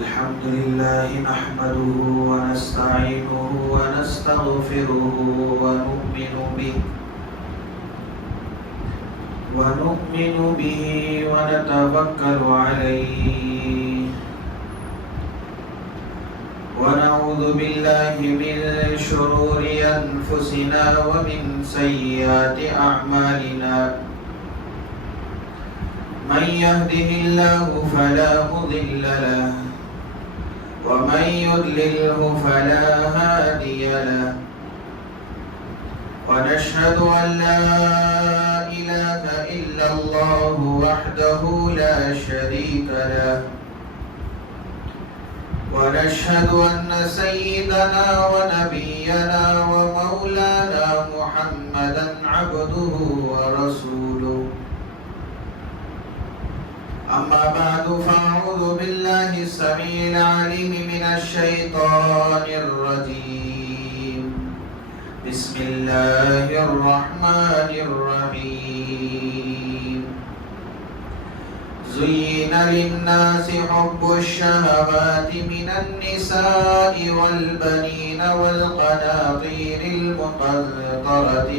الحمد لله نحمده ونستعينه ونستغفره ونؤمن به ونتوكل عليه ونعوذ بالله من شرور أنفسنا ومن سيئات أعمالنا من يهده الله فلا مضل له ومن يضلله فلا هادي له ونشهد أن لا إله إلا الله وحده لا شريك له ونشهد أن سيدنا ونبينا ومولانا محمدا عبده ورسوله أما بعد فأعوذ بالله السميع العليم من الشيطان الرجيم بسم الله الرحمن الرحيم زين للناس حب الشهوات من النساء والبنين والقناطير المقنطرة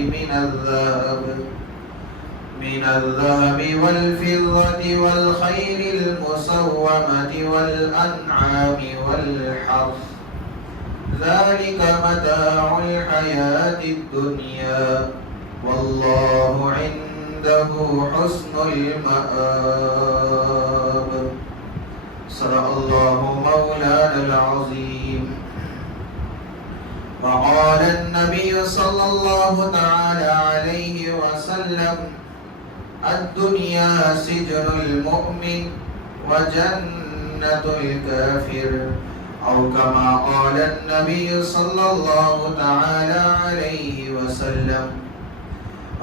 من الذهب والفضة والخيل المسومة والأنعام والحرث ذلك متاع الحياة الدنيا والله عنده حسن المآب. صدق الله مولانا العظيم. وقال النبي صلى الله تعالى عليه وسلم الدنيا سجن المؤمن وجنة الكافر أو كما قال النبي صلى الله تعالى عليه وسلم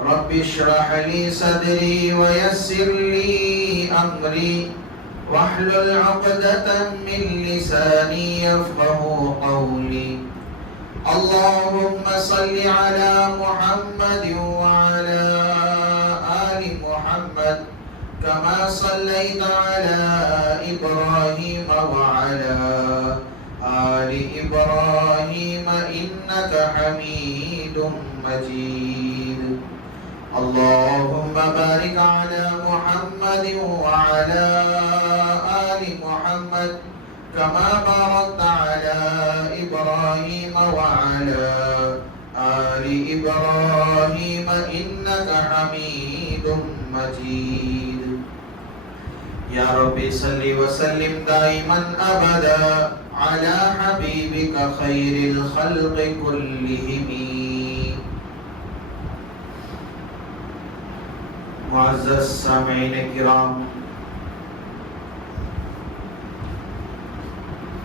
رب اشرح لي صدري ويسر لي أمري واحلل عقدة من لساني يفقه قولي. اللهم صل على محمد وعلى آل محمد كما صليت على إبراهيم وعلى آل إبراهيم إنك حميد مجيد. اللهم بارك على محمد وعلى آل محمد كما باركت على إبراهيم وعلى آل إبراهيم إنك حميد مجيد. يا رب صل وسلم دائما أبدا على حبيبك خير الخلق كلهم. معزز سامعین کرام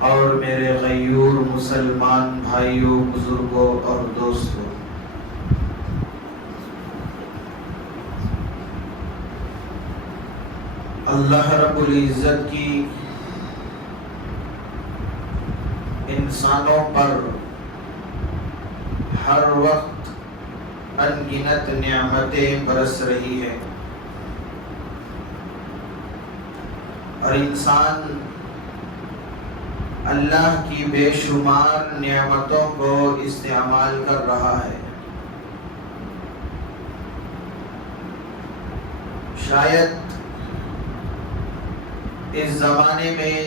اور میرے غیور مسلمان بھائیوں، بزرگوں اور دوستوں، اللہ رب العزت کی انسانوں پر ہر وقت ان گنت نعمتیں برس رہی ہیں اور انسان اللہ کی بے شمار نعمتوں کو استعمال کر رہا ہے. شاید اس زمانے میں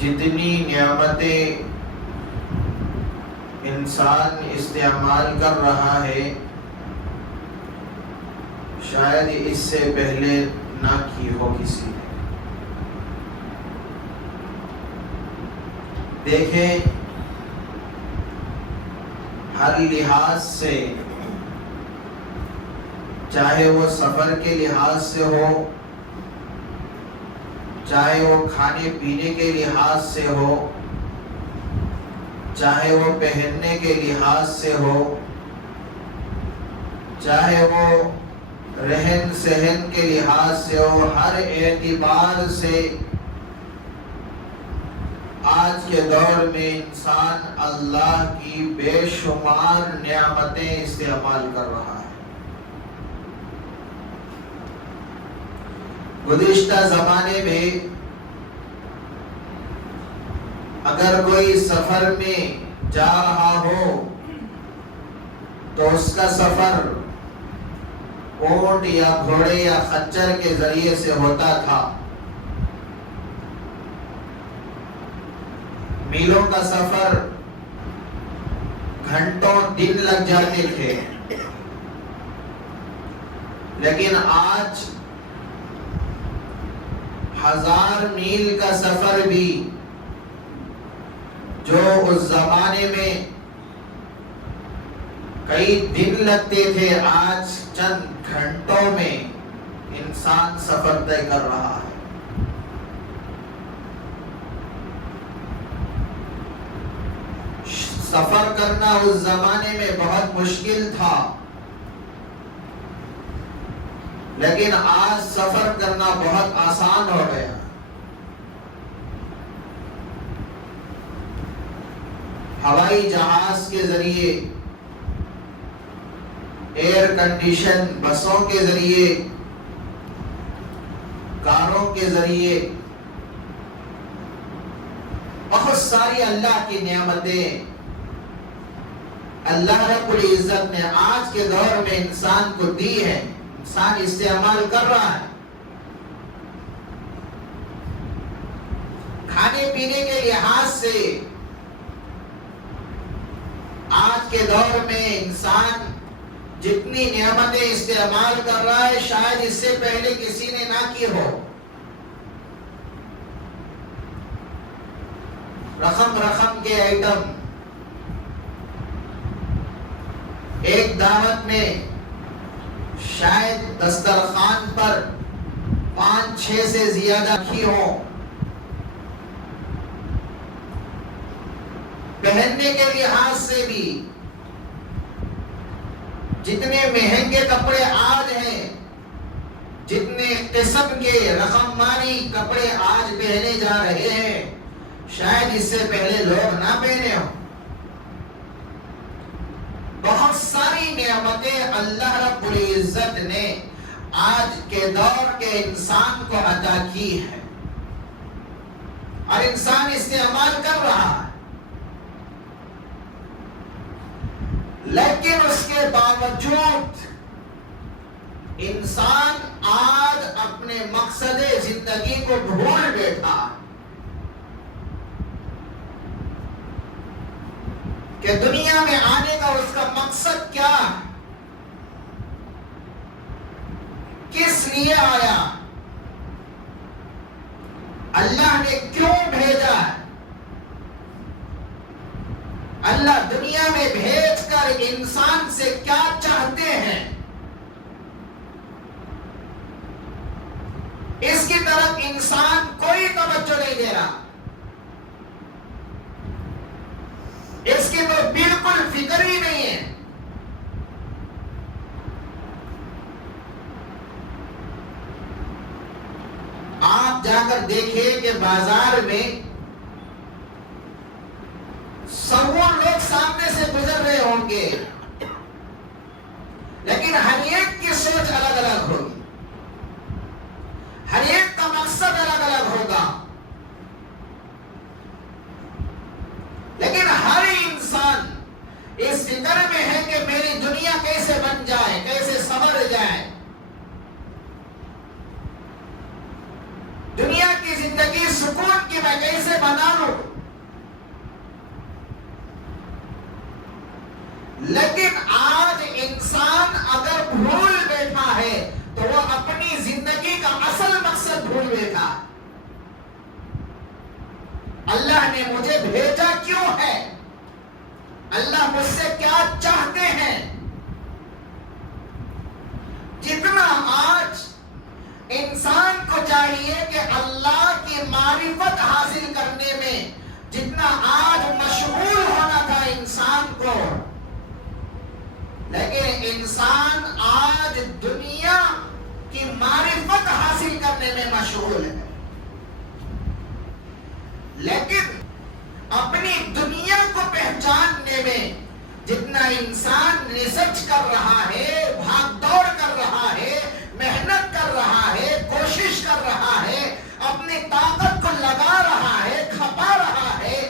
جتنی نعمتیں انسان استعمال کر رہا ہے شاید اس سے پہلے نہ کی ہو کسی نے. دیکھیں، ہر لحاظ سے، چاہے وہ سفر کے لحاظ سے ہو، چاہے وہ کھانے پینے کے لحاظ سے ہو، چاہے وہ پہننے کے لحاظ سے ہو، چاہے وہ رہن سہن کے لحاظ سے ہو، ہر اعتبار سے آج کے دور میں انسان اللہ کی بے شمار نعمتیں استعمال کر رہا ہے. گزشتہ زمانے میں اگر کوئی سفر میں جا رہا ہو تو اس کا سفر اونٹ یا گھوڑے یا خچر کے ذریعے سے ہوتا تھا. میلوں کا سفر گھنٹوں دن لگ جاتے تھے. لیکن آج 1000 میل کا سفر بھی جو اس زمانے میں کئی دن لگتے تھے، آج چند گھنٹوں میں انسان سفر طے کر رہا ہے. سفر کرنا اس زمانے میں بہت مشکل تھا، لیکن آج سفر کرنا بہت آسان ہو گیا. ہوائی جہاز کے ذریعے، ایئر کنڈیشن بسوں کے ذریعے، کاروں کے ذریعے، بہت ساری اللہ کی نعمتیں اللہ رب العزت نے آج کے دور میں انسان کو دی ہے. انسان استعمال کر رہا ہے. کھانے پینے کے لحاظ سے آج کے دور میں انسان جتنی نعمتیں استعمال کر رہا ہے شاید اس سے پہلے کسی نے نہ کی ہو. رقم رقم کے آئٹم. ایک دعوت میں شاید دسترخوان پر 5-6 سے زیادہ رکھی ہوں. پہننے کے لحاظ سے بھی جتنے مہنگے کپڑے آج ہیں، جتنے قسم کے رقم مانی کپڑے آج پہنے جا رہے ہیں، شاید اس سے پہلے لوگ نہ پہنے ہوں. بہت ساری نعمتیں اللہ رب العزت نے آج کے دور کے انسان کو عطا کی ہے اور انسان استعمال کر رہا ہے. لیکن اس کے باوجود انسان آج اپنے مقصد زندگی کو بھول بیٹھا کہ دنیا میں آنے کا اس کا مقصد کیا ہے، کس لیے آیا، اللہ نے کیوں بھیجا ہے، اللہ دنیا میں بھیج کر انسان سے کیا چاہتے ہیں، اس کی طرف انسان کوئی توجہ نہیں دے رہا. اس کی تو بالکل فکر ہی نہیں ہے. آپ جا کر دیکھیں کہ بازار میں سبوں لوگ سامنے سے گزر رہے ہوں گے، لیکن ہر ایک کی سوچ الگ الگ ہوگی، ہر ایک کا مقصد الگ الگ ہوگا. لیکن ہر انسان اس فکر میں ہے کہ میری دنیا کیسے بن جائے، کیسے سنور جائے، دنیا کی زندگی سکون کی میں کیسے بنا لوں. لیکن آج انسان اگر بھول بیٹھا ہے تو وہ اپنی زندگی کا اصل مقصد بھول بیٹھا. اللہ نے مجھے بھیجا کیوں ہے، اللہ مجھ سے کیا چاہتے ہیں. جتنا آج انسان کو چاہیے کہ اللہ کی معرفت حاصل کرنے میں جتنا آج مشغول ہونا تھا انسان کو، لیکن انسان آج دنیا کی معرفت حاصل کرنے میں مشغول ہے. لیکن اپنی دنیا کو پہچاننے میں جتنا انسان ریسرچ کر رہا ہے، بھاگ دوڑ کر رہا ہے، محنت کر رہا ہے، کوشش کر رہا ہے، اپنی طاقت کو لگا رہا ہے، کھپا رہا ہے،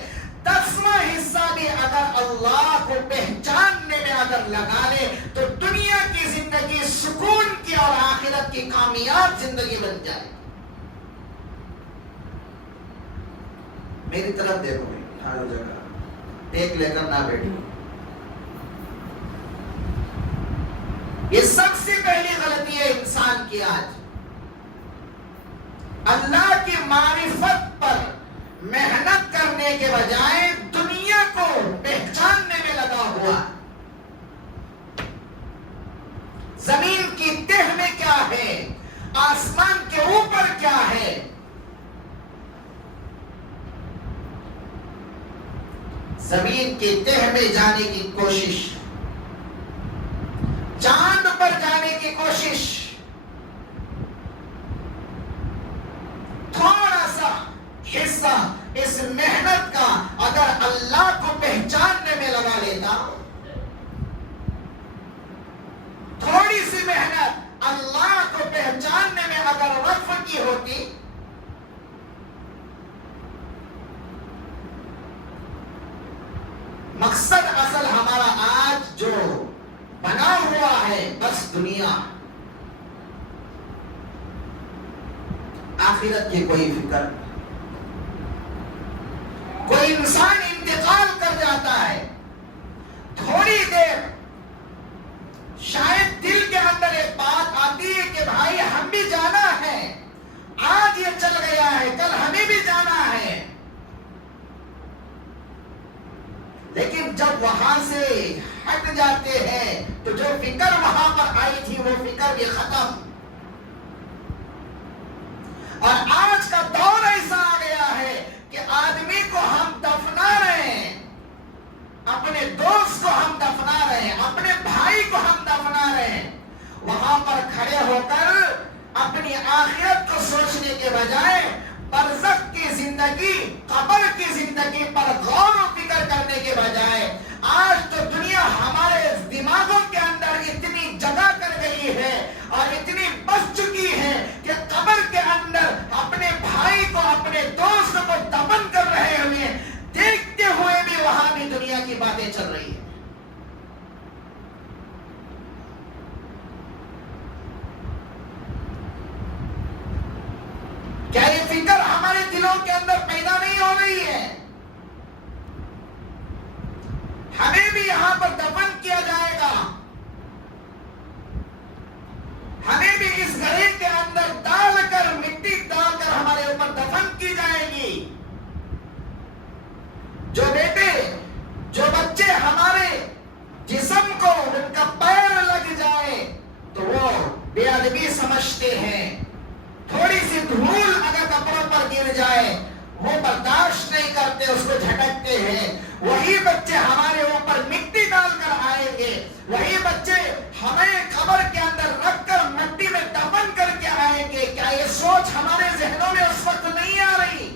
لگا لے تو دنیا کی زندگی سکون کی اور آخرت کی کامیاب زندگی بن جائے. میری طرف دیکھو ہر جگہ ٹیک لے کر نہ بیٹھو. یہ سب سے پہلی غلطی ہے انسان کی آج. اللہ کی معرفت پر محنت کرنے کے بجائے دنیا کو پہچاننے میں لگا ہوا. زمین کی تہ میں کیا ہے, آسمان کے اوپر کیا ہے, زمین کی تہ میں جانے کی کوشش, چاند پر جانے کی کوشش, تھوڑا سا حصہ اس محنت کا اگر اللہ کو پہچاننے میں لگا لیتا, تھوڑی سی محنت اللہ کو پہچاننے میں اگر وقف کی ہوتی, مقصد اصل ہمارا آج جو بنا ہوا ہے بس دنیا, آخرت کی کوئی فکر نہیں. کوئی انسان انتقال کر جاتا ہے, تھوڑی دیر شاید دل کے اندر ایک بات آتی ہے کہ بھائی ہم بھی جانا ہے, آج یہ چل گیا ہے کل ہمیں بھی جانا ہے. لیکن جب وہاں سے ہٹ جاتے ہیں تو جو فکر وہاں پر آئی تھی وہ فکر بھی ختم. اور آج کا دور ایسا آ گیا ہے کہ آدمی کو ہم دفنا رہے ہیں, اپنے دوست کو ہم دفنا رہے ہیں, اپنے بھائی کو ہم دفنا رہے ہیں, وہاں پر کھڑے ہو کر اپنی آخرت کو سوچنے کے بجائے برزخ کی زندگی, قبر کی زندگی پر غور و فکر کرنے کے بجائے آج تو دنیا ہمارے دماغوں کے اندر اتنی جگہ کر گئی ہے اور اتنی بس چکی ہے کہ قبر کے اندر اپنے بھائی کو, اپنے دوست کو دفن کر رہے ہوئے دیکھتے ہوئے بھی وہاں بھی دنیا کی باتیں چل رہی ہیں. کیا یہ فکر ہمارے دلوں کے اندر پیدا نہیں ہو رہی ہے؟ ہمیں بھی یہاں پر دفن کیا جائے گا, ہمیں بھی اس گڑھے کے اندر ڈال کر, مٹی ڈال کر ہمارے اوپر دفن کی جائے گی. جو بیٹے, جو بچے ہمارے جسم کو ان کا پیر لگ جائے تو وہ بے ادبی سمجھتے ہیں, تھوڑی سی دھول اگر کپڑوں پر گر جائے وہ برداشت نہیں کرتے, اس کو جھٹکتے ہیں. وہی بچے ہمارے اوپر مٹی ڈال کر آئیں گے, وہی بچے ہمیں قبر کے اندر رکھ کر مٹی میں دفن کر کے آئیں گے. کیا یہ سوچ ہمارے ذہنوں میں اس وقت نہیں آ رہی؟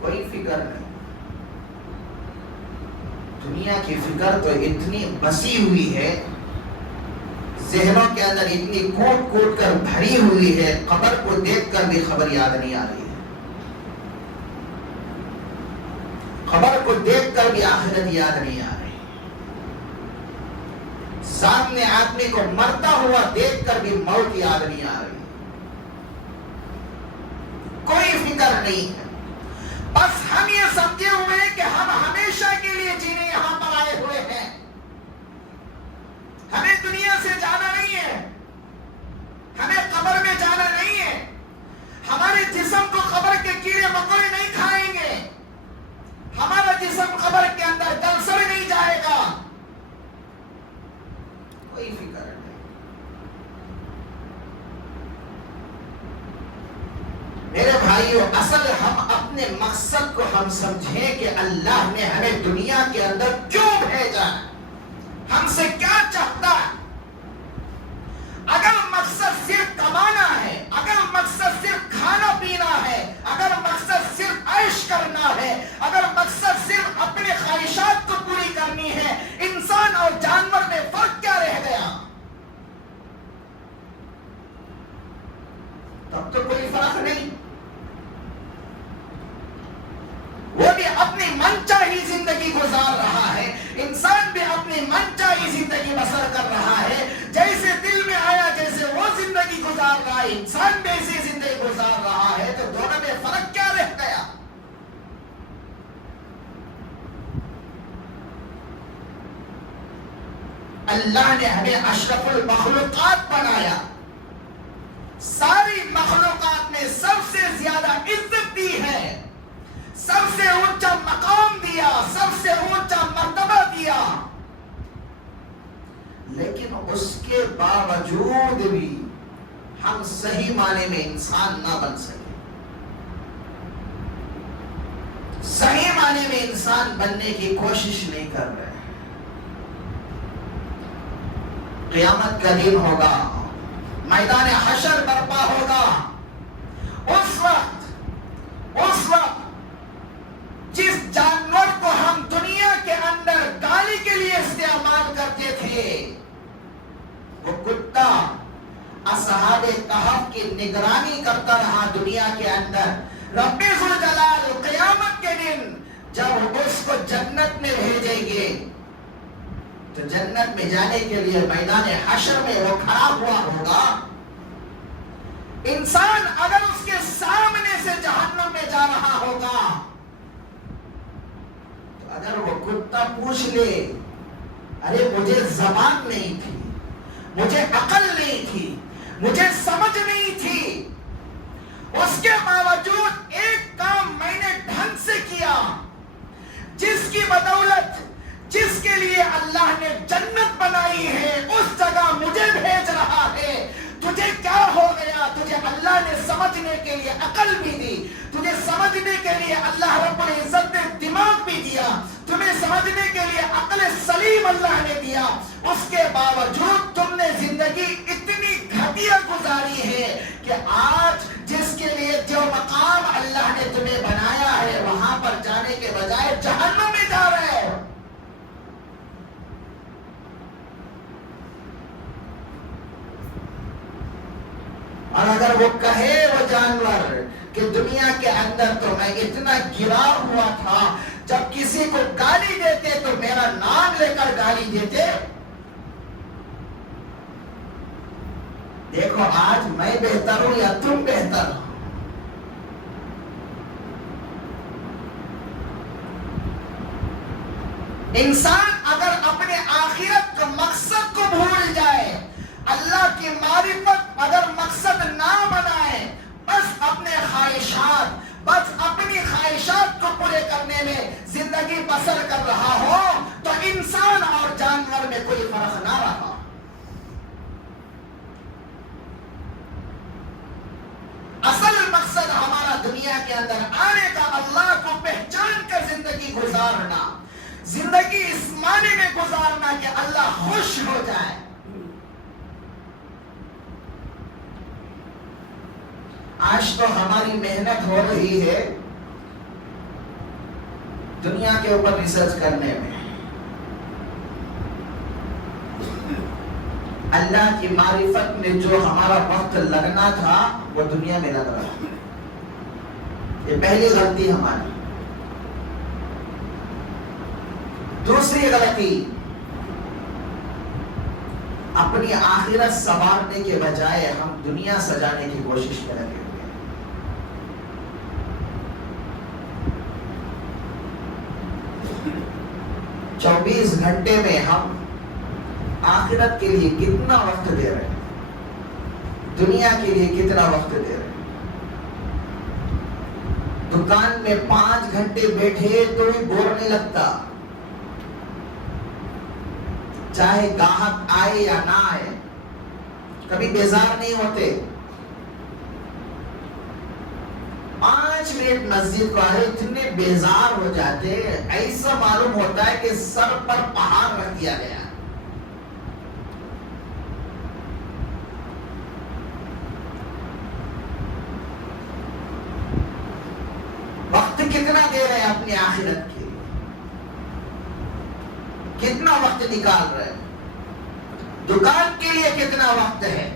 کوئی فکر نہیں. دنیا کی فکر تو اتنی بسی ہوئی ہے, ذہنوں کے اندر اتنی کوٹ کوٹ کر بھری ہوئی ہے, قبر کو دیکھ کر بھی خبر یاد نہیں آ رہی ہے, خبر کو دیکھ کر بھی آخرت یاد نہیں آ رہی. سامنے آدمی کو مرتا ہوا دیکھ کر بھی موت یاد نہیں آ رہی. کوئی فکر نہیں ہے. بس ہم یہ سمجھے ہوئے ہیں کہ ہم ہمیشہ کے لیے جینے یہاں پر آئے ہوئے ہیں, ہمیں دنیا سے جانا نہیں ہے, ہمیں قبر میں جانا نہیں ہے, ہمارے جسم کو قبر کے کیڑے مکوڑے نہیں کھائیں گے, ہمارا جسم قبر کے اندر گلسر نہیں جائے گا. کوئی فکر نہیں. میرے بھائیو, اصل ہم اپنے مقصد کو ہم سمجھیں کہ اللہ نے ہمیں دنیا کے اندر کیوں بھیجا, ہم سے کیا چاہتا ہے. اگر مقصد صرف کمانا ہے, اگر مقصد صرف کھانا پینا ہے, اگر مقصد صرف عیش کرنا ہے, اگر مقصد صرف اپنے خواہشات کو پوری کرنی ہے, انسان اور جانور میں فرق کیا رہ گیا؟ تب تو کوئی فرق نہیں. وہ بھی اپنی من چاہی زندگی زندگی گزار رہا ہے، انسان بھی اپنی من چاہی زندگی بسر کر رہا ہے، جیسے دل میں آیا جیسے وہ زندگی گزار رہا ہے، انسان بھی ایسی زندگی گزار رہا ہے، تو دونوں میں فرق کیا رہ گیا؟ اللہ نے ہمیں اشرف المخلوقات بنایا، ساری مخلوقات میں سب سے زیادہ عزت دی ہے، سب سے اونچا مقام دیا، سب سے اونچا مرتبہ دیا، لیکن اس کے باوجود بھی ہم صحیح معنی میں انسان نہ بن سکے، صحیح معنی میں انسان بننے کی کوشش نہیں کر رہے۔ قیامت کا دن ہوگا، میدان حشر برپا ہوگا، اس وقت جس جانور کو ہم دنیا کے اندر گالی کے لیے استعمال کرتے تھے، وہ کتا اصحاب کہف کی نگرانی کرتا رہا دنیا کے اندر، رب ذوالجلال قیامت کے دن جب اس کو جنت میں بھیجیں گے تو جنت میں جانے کے لیے میدان حشر میں وہ کھڑا ہوا ہوگا، انسان اگر اس کے سامنے سے جہنم میں جا رہا ہوگا تو اگر وہ کتا پوچھ لے، ارے مجھے زبان نہیں تھی، مجھے عقل نہیں تھی، مجھے سمجھ نہیں تھی، اس کے باوجود ایک کام میں نے ڈھنگ سے کیا جس کی بدولت، جس کے لیے اللہ نے جنت بنائی ہے، اس جگہ مجھے بھیج رہا ہے، تجھے کیا ہو گیا؟ تجھے اللہ نے سمجھنے کے لیے عقل بھی دی، تجھے سمجھنے کے لیے اللہ رب العزت نے دماغ بھی دیا، تمہیں سمجھنے کے لیے عقل سلیم اللہ نے دیا، اس کے باوجود تم نے زندگی اتنی گھٹیا گزاری ہے کہ آج جس کے لیے جو مقام اللہ نے تمہیں بنایا ہے وہاں پر جانے کے بجائے جہنم میں جا رہے ہو۔ اور اگر وہ کہے وہ جانور کہ دنیا کے اندر تو میں اتنا گرا ہوا تھا، جب کسی کو گالی دیتے تو میرا نام لے کر گالی دیتے، دیکھو آج میں بہتر ہوں یا تم بہتر ہو؟ انسان اگر اپنے آخرت کا مقصد کو بھول جائے، اللہ کی معرفت اگر مقصد نہ بنائے، بس اپنے خواہشات، بس اپنی خواہشات کو پورے کرنے میں زندگی بسر کر رہا ہو تو انسان اور جانور میں کوئی فرق نہ رہا۔ اصل مقصد ہمارا دنیا کے اندر آنے کا اللہ کو پہچان کر زندگی گزارنا، زندگی اس معنی میں گزارنا کہ اللہ خوش ہو جائے۔ آج تو ہماری محنت ہو رہی ہے دنیا کے اوپر ریسرچ کرنے میں، اللہ کی معرفت میں جو ہمارا وقت لگنا تھا وہ دنیا میں لگ رہا ہے۔ یہ پہلی غلطی ہماری۔ دوسری غلطی، اپنی آخرت سنوارنے کے بجائے ہم دنیا سجانے کی کوشش کریں گے۔ 24 گھنٹے میں ہم آخرت کے لیے کتنا وقت دے رہے ہیں، دنیا کے لیے کتنا وقت دے رہے ہیں؟ دکان میں 5 گھنٹے بیٹھے تو بھی بور نہیں لگتا، چاہے گاہک آئے یا نہ آئے، کبھی بیزار نہیں ہوتے۔ 5 منٹ مسجد کو آئے اتنے بیزار ہو جاتے، ایسا معلوم ہوتا ہے کہ سر پر پہاڑ رکھ دیا گیا۔ وقت کتنا دے رہے ہیں اپنی آخرت کے لیے، کتنا وقت نکال رہے ہیں، دکان کے لیے کتنا وقت ہے،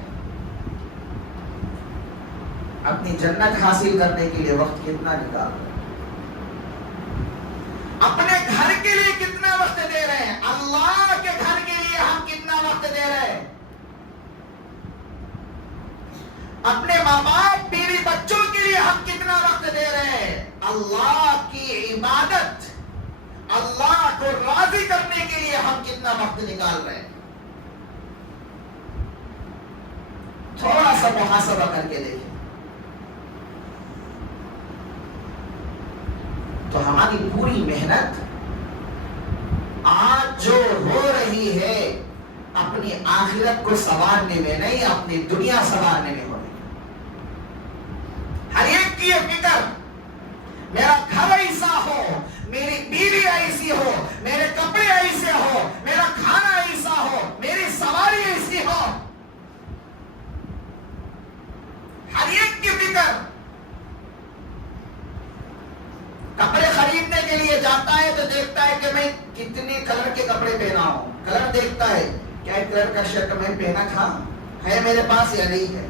اپنی جنت حاصل کرنے کے لیے وقت کتنا نکال رہے ہیں، اپنے گھر کے لیے اپنے ماں باپ بیوی بچوں کے لیے ہم کتنا وقت دے رہے ہیں؟ اللہ کی عبادت، اللہ کو راضی کرنے کے لیے ہم کتنا وقت نکال رہے ہیں؟ تھوڑا سا محاسبہ کر کے دیکھیں تو ہماری پوری محنت آج جو ہو رہی ہے اپنی آخرت کو سنوارنے میں نہیں، اپنی دنیا سنوارنے میں ہو رہی ہے۔ ہر ایک کی یہ فکر، میرا گھر ایسا ہو، میری بیوی ایسی ہو، میرے کپڑے ایسے ہو، میرا کھانا ایسا ہو، میری سواری ایسی ہو، ہر ایک کی فکر۔ کپڑے خریدنے کے لیے جاتا ہے تو دیکھتا ہے کہ میں کتنے کلر کے کپڑے پہنا ہوں، کلر دیکھتا ہے کیا کلر کا شرٹ میں پہنا تھا، ہے میرے پاس یا نہیں ہے۔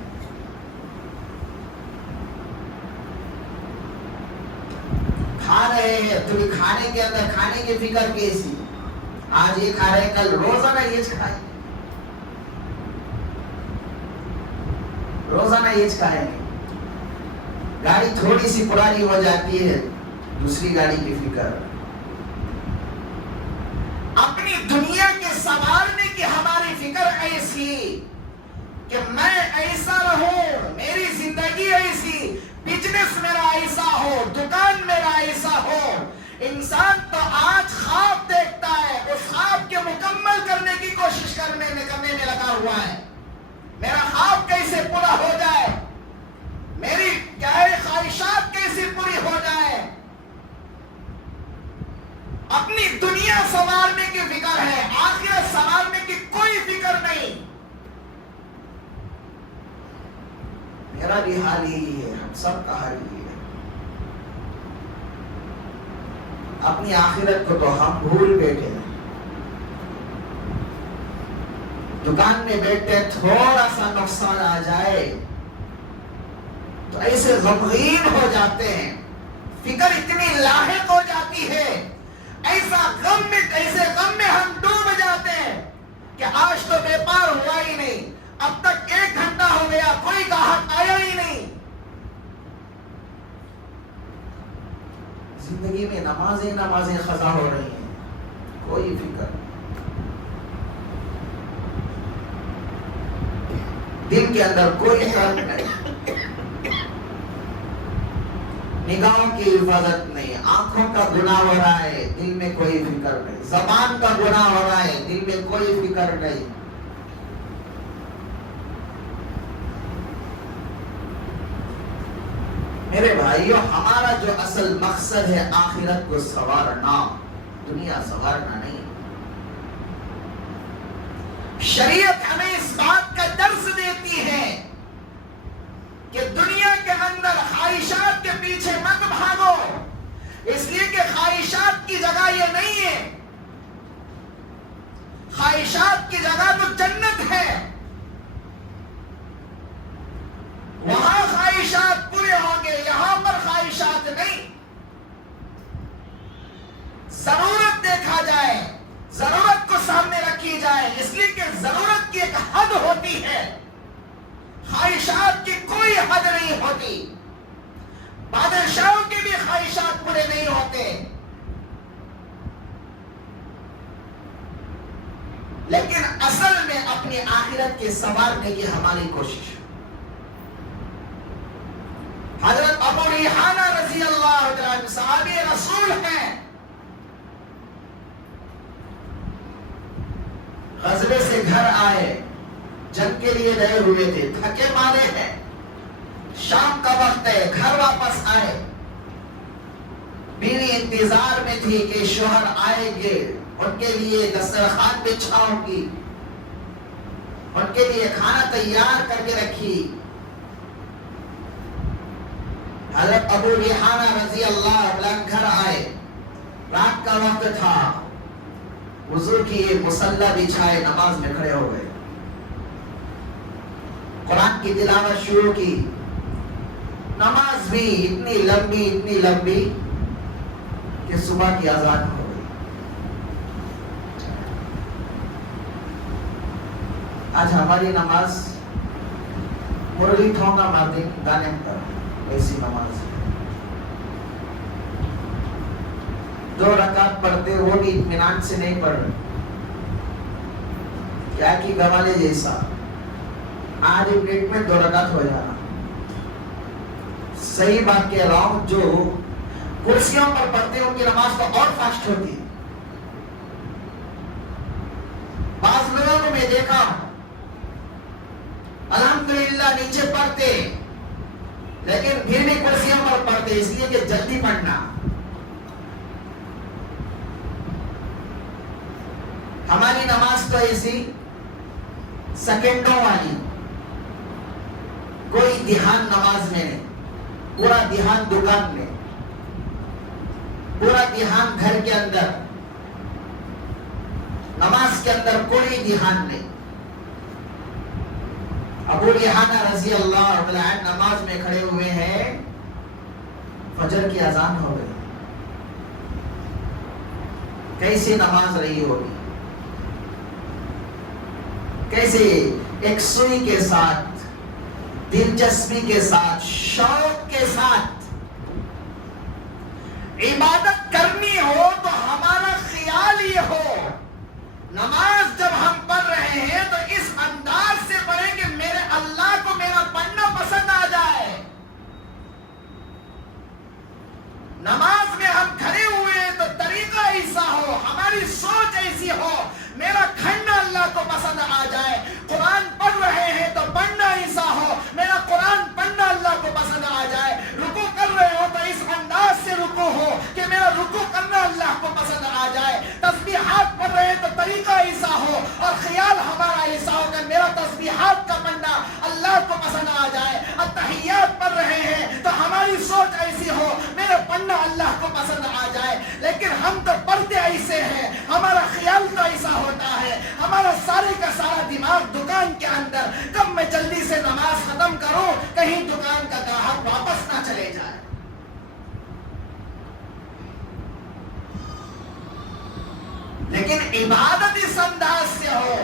کھا رہے ہیں تو کھانے کے اندر کھانے کی فکر کیسی، آج یہ کھا رہے ہیں کل روزانہ یہ کھائیں گے، روزانہ یہ کھائیں گے۔ گاڑی تھوڑی سی پرانی ہو جاتی ہے، دوسری گاڑی کی فکر۔ اپنی دنیا کے سنوارنے کی ہماری فکر ایسی کہ میں ایسا رہوں، میری زندگی ایسی، بزنس میرا ایسا ہو، دکان میرا ایسا ہو۔ انسان تو آج خواب دیکھتا ہے، اس خواب کے مکمل کرنے کی کوشش کرنے میں لگا ہوا ہے۔ میرا خواب کیسے پورا ہو جائے، میری گہری خواہشات کیسے پوری ہو جائے۔ اپنی دنیا سنوارنے کی فکر ہے، آخرت سنوارنے کی کوئی فکر نہیں۔ میرا بھی حال یہی ہے، ہم سب کا حال یہی ہے۔ اپنی آخرت کو تو ہم بھول بیٹھے ہیں۔ دکان میں بیٹھے تھوڑا سا نقصان آ جائے تو ایسے غمگین ہو جاتے ہیں، فکر اتنی لاحق ہو جاتی ہے، ایسے غم میں ہم ڈوب جاتے ہیں کہ آج تو بیپار ہوا ہی نہیں، اب تک 1 گھنٹہ ہو گیا کوئی گاہک آیا ہی نہیں۔ زندگی میں نمازیں خزاں ہو رہی ہیں، کوئی فکر نہیں، دل کے اندر کوئی فرق نہیں، نگاہوں کی حفاظت نہیں، آنکھوں کا گناہ ہو رہا ہے، دل میں کوئی فکر نہیں، زبان کا گناہ ہو رہا ہے، دل میں کوئی فکر نہیں۔ میرے بھائیوں، ہمارا جو اصل مقصد ہے آخرت کو سنوارنا، دنیا سنوارنا نہیں۔ شریعت ہمیں اس بات کا درس دیتی ہے کہ دنیا کے اندر خواہشات کے پیچھے مت بھاگو، اس لیے کہ خواہشات کی جگہ یہ نہیں ہے، خواہشات کی جگہ تو جنت ہے، وہاں خواہشات پورے ہوں گے، یہاں پر خواہشات نہیں۔ ضرورت دیکھا جائے، ضرورت کو سامنے رکھی جائے، اس لیے کہ ضرورت کی ایک حد ہوتی ہے، خواہشات کی کوئی حد نہیں ہوتی۔ بادشاہوں کے بھی خواہشات پورے نہیں ہوتے، لیکن اصل میں اپنی آخرت کے سنوارنے کی ہماری کوشش۔ حضرت ابو ریحانہ رضی اللہ عنہ صحابی رسول ہیں، غزوے سے گھر آئے، جنگ کے لیے گئے ہوئے تھے، تھکے مارے ہیں، شام کا وقت ہے، گھر واپس آئے، بیوی انتظار میں تھی کہ شوہر آئیں گے، ان کے لیے دسترخوان بچھاؤں گی، ان کے لیے کھانا تیار کر کے رکھی۔ حضرت ابو ریحانہ رضی اللہ عنہ گھر آئے، رات کا وقت تھا، وضو کیے، مصلی بچھائے، نماز میں کھڑے ہو گئے، قرآن کی تلاوت شروع کی، نماز بھی اتنی لمبی کہ صبح کی اذان ہو گئی۔ آج ہماری نماز مرغی ٹھونکا مار دیں گانے پر، ایسی نماز ہے۔ 2 رکعت پڑھتے وہ بھی اطمینان سے نہیں پڑھ رہے، کیا کہ گوالے جیسا آدھی پلیٹ میں 2 رکعت ہو جانا۔ صحیح بات کہہ رہا ہوں، جو کرسیوں پر پڑھتے ہیں ان کی نماز تو اور فاسٹ ہوتی ہے۔ بعض لوگوں کو میں دیکھا الحمدللہ نیچے پڑھتے لیکن پھر بھی کرسیوں پر پڑھتے، اس لیے کہ جلدی پڑھنا۔ ہماری نماز تو ایسی سیکنڈوں والی، کوئی دھیان نماز میں نہیں، پورا دھیان دکان میں، پورا دھیان گھر کے اندر، نماز کے اندر کوئی دھیان نہیں۔ ابو ریحانہ رضی اللہ عنہ نماز میں کھڑے ہوئے ہیں، فجر کی اذان ہو گئی، کیسی نماز رہی ہوگی، کیسے ایک سوئی کے ساتھ، دلچسپی کے ساتھ، شوق کے ساتھ عبادت کرنی ہو تو ہمارا خیال یہ ہو، نماز جب ہم پڑھ رہے ہیں تو اس انداز سے پڑھیں کہ میرے اللہ کو میرا پڑھنا پسند آ جائے۔ نماز میں ہم کھڑے ہوئے ہیں تو طریقہ ایسا ہو، ہماری سوچ ایسی ہو، میرا کھڑنا اللہ کو پسند آ جائے۔ قرآن پڑھ رہے ہیں تو پڑھنا ایسا ہو، میرا قرآن پڑھنا اللہ کو پسند آ جائے۔ رکوع کر رہے ہو تو اس انداز سے رکوع ہو کہ میرا رکوع کرنا اللہ کو پسند آ جائے۔ تسبیحات پڑھ رہے ہیں تو طریقہ ایسا ہو اور خیال ہمارا ایسا ہو کہ میرا تسبیحات کا پڑھنا اللہ کو پسند آ جائے۔ التحیات پڑھ رہے ہیں تو ہماری سوچ ایسی ہو، میرا پڑھنا اللہ کو پسند آ جائے۔ لیکن ہم تو پڑھتے ایسے ہیں، ہمارا خیال تو ایسا ہوتا ہے، ہمارا سارے کا سارا دماغ دکان کے اندر، کب میں جلدی سے نماز ختم کروں کہیں دکان کا گاہک واپس نہ چلے جائے۔ لیکن عبادت اس انداز سے ہو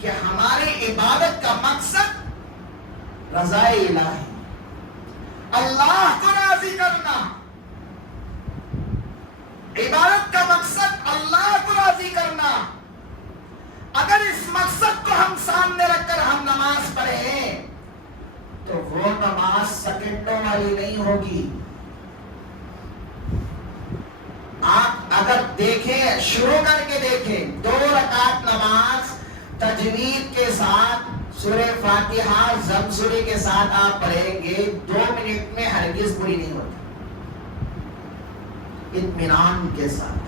کہ ہماری عبادت کا مقصد رضا الہی، اللہ کو راضی کرنا۔ عبادت کا مقصد اللہ کو راضی کرنا۔ اگر اس مقصد کو ہم سامنے رکھ کر ہم نماز پڑھیں تو وہ نماز سیکنڈوں والی نہیں ہوگی۔ آپ اگر دیکھیں، شروع کر کے دیکھیں، 2 رکعت نماز تجوید کے ساتھ سورہ فاتحہ زمزوری کے ساتھ آپ پڑھیں گے، 2 منٹ میں ہرگز پوری نہیں ہوتی، اطمینان کے ساتھ۔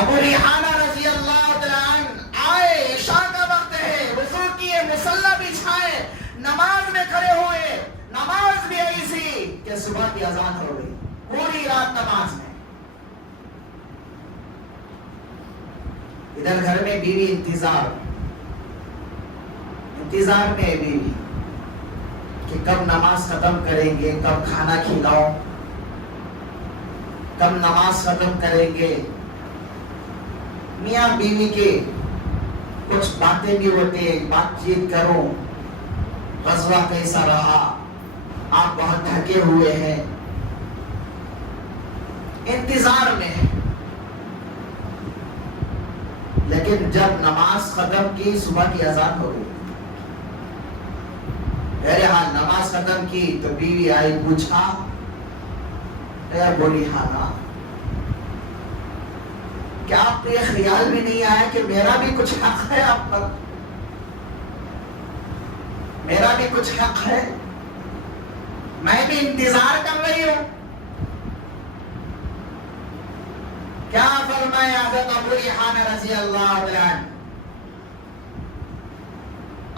ابو ریحانہ رضی اللہ عنہ آئے، عشاء کا وقت ہے، وضو کیے، مصلی بچھائے، نماز میں کھڑے ہوئے، نماز بھی ایسی کہ صبح کی اذان ہو گئی، پوری رات نماز میں۔ ادھر گھر میں بیوی انتظار میں بیوی کہ کب نماز ختم کریں گے، کب کھانا کھلاؤ، کب نماز ختم کریں گے۔ میاں بیوی کے کچھ باتیں بھی ہوتے ہیں، بات چیت کرو، غزوہ کیسا رہا، آپ بہت تھکے ہوئے ہیں، انتظار میں۔ لیکن جب نماز ختم کی، صبح کی اذان ہو گئی، بہرحال نماز ختم کی تو بیوی آئی، پوچھا، اے ابو ریحانہ، کیا آپ کو یہ خیال بھی نہیں آیا کہ میرا بھی کچھ حق ہے آپ پر؟ میرا بھی کچھ حق ہے، میں بھی انتظار کر رہی ہوں۔ کیا فرمایا حضرت ابو ریحانہ رضی اللہ عنہ،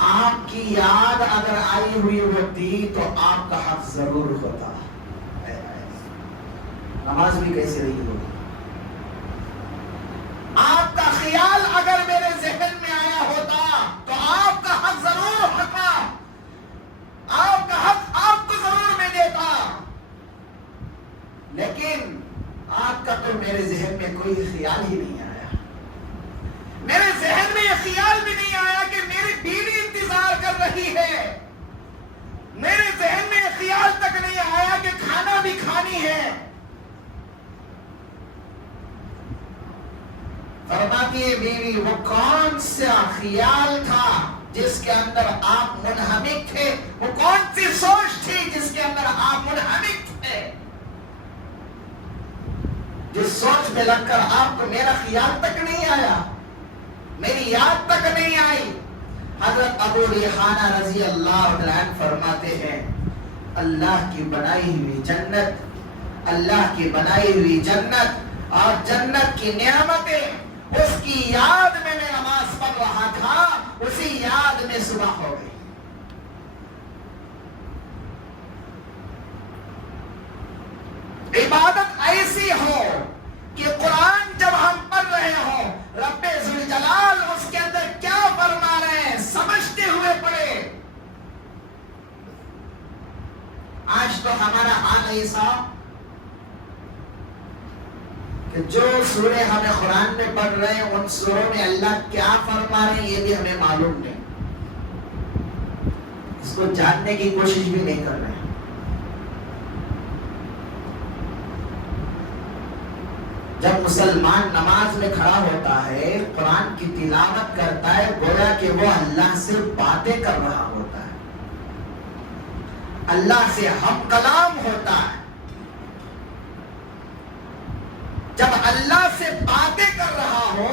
آپ کی یاد اگر آئی ہوئی ہوتی تو آپ کا حق ضرور ہوتا۔ نماز بھی کیسے رہی ہوگی؟ آپ کا خیال اگر میرے ذہن میں آیا ہوتا تو آپ کا حق ضرور ہوتا، آپ کا حق آپ کو ضرور میں دیتا۔ لیکن آپ کا تو میرے ذہن میں کوئی خیال ہی نہیں آیا، میرے ذہن میں یہ خیال بھی نہیں آیا نہیں ہے. فرماتی ہے بیوی وہ کون سا خیال تھا جس کے اندر آپ منہمک تھے؟ وہ کون سی سوچ تھی جس کے اندر آپ منہمک تھے؟ جس سوچ میں لگ کر آپ کو میرا خیال تک نہیں آیا، میری یاد تک نہیں آئی. حضرت ابو ریحانہ رضی اللہ عنہ فرماتے ہیں اللہ کی بنائی ہوئی جنت، اللہ کی بنائی ہوئی جنت اور جنت کی نعمتیں، اس کی یاد میں نماز پڑھ رہا تھا، اسی یاد میں صبح ہو گئی. عبادت ایسی ہو کہ قرآن جب ہم پڑھ رہے ہوں رب ذوالجلال اس کے اندر کیا فرما رہے ہیں سمجھتے ہوئے پڑھے. آج تو ہمارا حال ایسا کہ جو سورے ہمیں قرآن میں پڑھ رہے ہیں ان سوروں میں اللہ کیا فرما رہے ہیں یہ بھی ہمیں معلوم نہیں، اس کو جاننے کی کوشش بھی نہیں کر رہے ہیں. جب مسلمان نماز میں کھڑا ہوتا ہے قرآن کی تلاوت کرتا ہے گویا کہ وہ اللہ سے باتیں کر رہا ہوتا ہے، اللہ سے ہم کلام ہوتا ہے. جب اللہ سے باتیں کر رہا ہو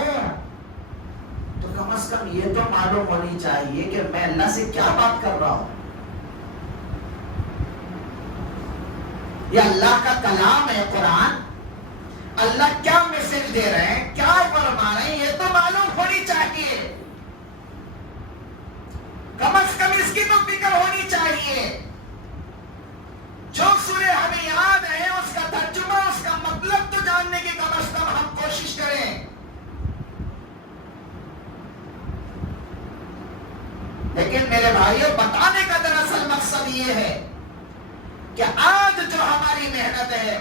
تو کم از کم یہ تو معلوم ہونی چاہیے کہ میں اللہ سے کیا بات کر رہا ہوں. یہ اللہ کا کلام ہے قرآن، اللہ کیا میسج دے رہے ہیں، کیا فرما رہے ہیں یہ تو معلوم ہونی چاہیے. کم از کم اس کی تو فکر ہونی چاہیے. جو سورے ہمیں یاد ہے اس کا ترجمہ، اس کا مطلب تو جاننے کی کم از کم ہم کوشش کریں. لیکن میرے بھائیوں بتانے کا دراصل مقصد یہ ہے کہ آج جو ہماری محنت ہے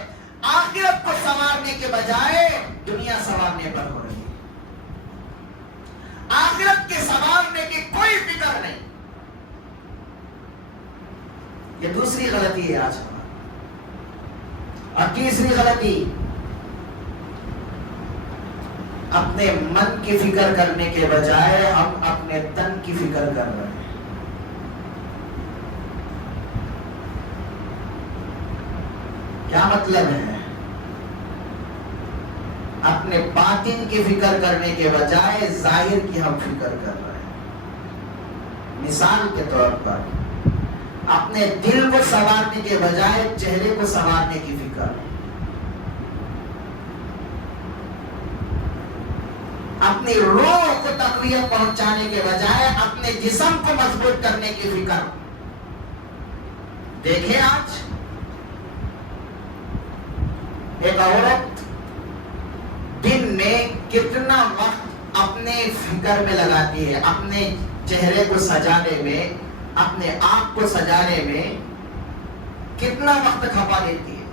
آخرت کو سنوارنے کے بجائے دنیا سنوارنے پر ہو رہی ہے. آخرت کے سنوارنے کی کوئی فکر نہیں. یہ دوسری غلطی ہے آج ہماری. اور تیسری غلطی اپنے من کی فکر کرنے کے بجائے ہم اپنے تن کی فکر کر رہے ہیں. کیا مطلب ہے؟ اپنے باطن کی فکر کرنے کے بجائے ظاہر کی ہم فکر کر رہے ہیں. مثال کے طور پر اپنے دل کو سنوارنے کے بجائے چہرے کو سنوارنے کی فکر، اپنی روح کو تقویت پہنچانے کے بجائے اپنے جسم کو مضبوط کرنے کی فکر. دیکھیں آج ایک عورت دن میں کتنا وقت اپنے فکر میں لگاتی ہے، اپنے چہرے کو سجانے میں، اپنے آنکھ کو سجانے میں کتنا وقت کھپا دیتی ہے.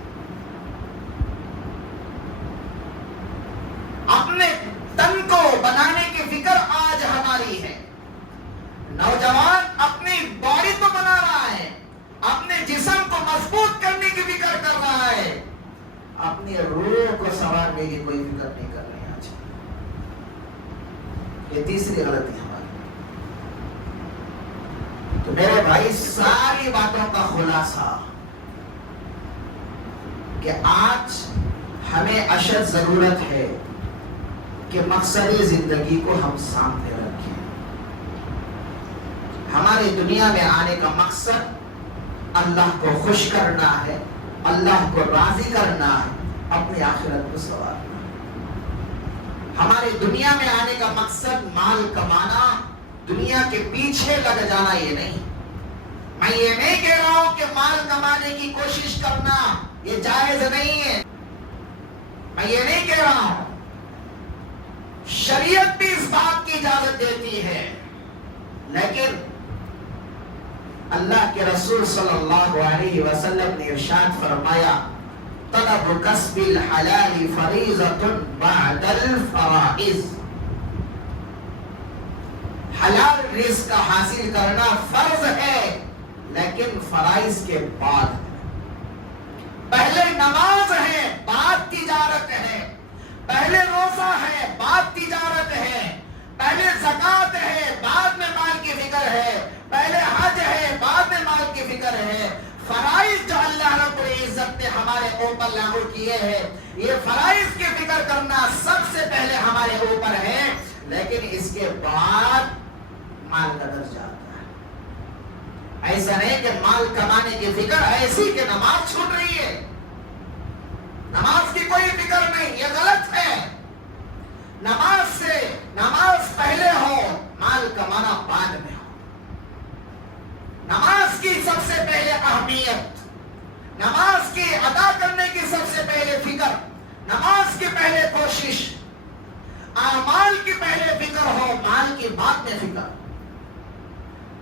اپنے تن کو بنانے کی فکر آج ہماری ہے. نوجوان اپنی باڈی کو بنا رہا ہے، اپنے جسم کو مضبوط کرنے کی فکر کر رہا ہے، اپنی روح کو سنوارنے کی کوئی فکر نہیں کر رہے آج. یہ تیسری غلطی ہماری. تو میرے بھائی ساری باتوں کا خلاصہ کہ آج ہمیں اشد ضرورت ہے کہ مقصد زندگی کو ہم سامنے رکھیں. ہماری دنیا میں آنے کا مقصد اللہ کو خوش کرنا ہے، اللہ کو راضی کرنا ہے، اپنی آخرت کو سنوارنا. ہماری دنیا میں آنے کا مقصد مال کمانا، دنیا کے پیچھے لگ جانا یہ نہیں. میں یہ نہیں کہہ رہا ہوں کہ مال کمانے کی کوشش کرنا یہ جائز نہیں ہے، میں یہ نہیں کہہ رہا ہوں. شریعت بھی اس بات کی اجازت دیتی ہے، لیکن اللہ کے رسول صلی اللہ علیہ وسلم نے ارشاد فرمایا طلب کسب الحلال فریضۃ بعد الفرائض. حلال رزق حاصل کرنا فرض ہے لیکن فرائض کے بعد. پہلے نماز ہے بعد تجارت ہے، پہلے روزہ ہے بعد تجارت ہے، پہلے زکوٰۃ ہے بعد میں مال کی فکر ہے، پہلے حج ہے بعد میں مال کی فکر ہے۔ فرائض جو اللہ رب العزت نے ہمارے اوپر لاگو کیے ہیں، یہ فرائض کی فکر کرنا سب سے پہلے ہمارے اوپر ہے، لیکن اس کے بعد مال کا درجہ آتا ہے۔ ایسا نہیں کہ مال کمانے کی فکر ایسی کہ نماز چھوٹ رہی ہے، نماز کی کوئی فکر نہیں، یہ غلط ہے۔ نماز پہلے ہو، مال کمانا بعد میں ہو۔ نماز کی سب سے پہلے اہمیت، نماز کی ادا کرنے کی سب سے پہلے فکر، نماز کی پہلے کوشش، اعمال کی پہلے فکر ہو، مال کی بعد میں فکر۔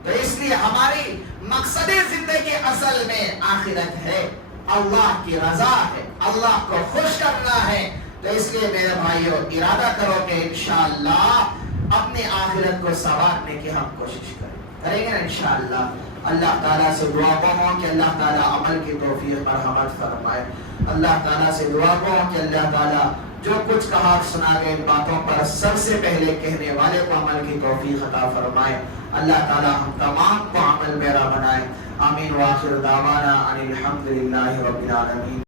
تو اس لیے ہماری مقصد زندگی اصل میں آخرت ہے، اللہ کی رضا ہے، اللہ کو خوش کرنا ہے۔ تو اس لیے میرے بھائیو ارادہ کرو کہ انشاءاللہ اپنی آخرت کو سنوارنے کی ہم کوشش کریں گے نا انشاءاللہ۔ اللہ تعالیٰ سے دعا کرو کہ اللہ تعالیٰ عمل کی توفیق مرحمت فرمائے۔ اللہ تعالیٰ سے دعا کرو کہ اللہ تعالیٰ جو کچھ کہا سنا گئے ان باتوں پر سب سے پہلے کہنے والے کو عمل کی توفیق عطا فرمائے۔ اللہ تعالیٰ ہم تمام کو عمل میرا بنائے۔ آمین وآخر دعوانا ان الحمدللہ رب العالمین۔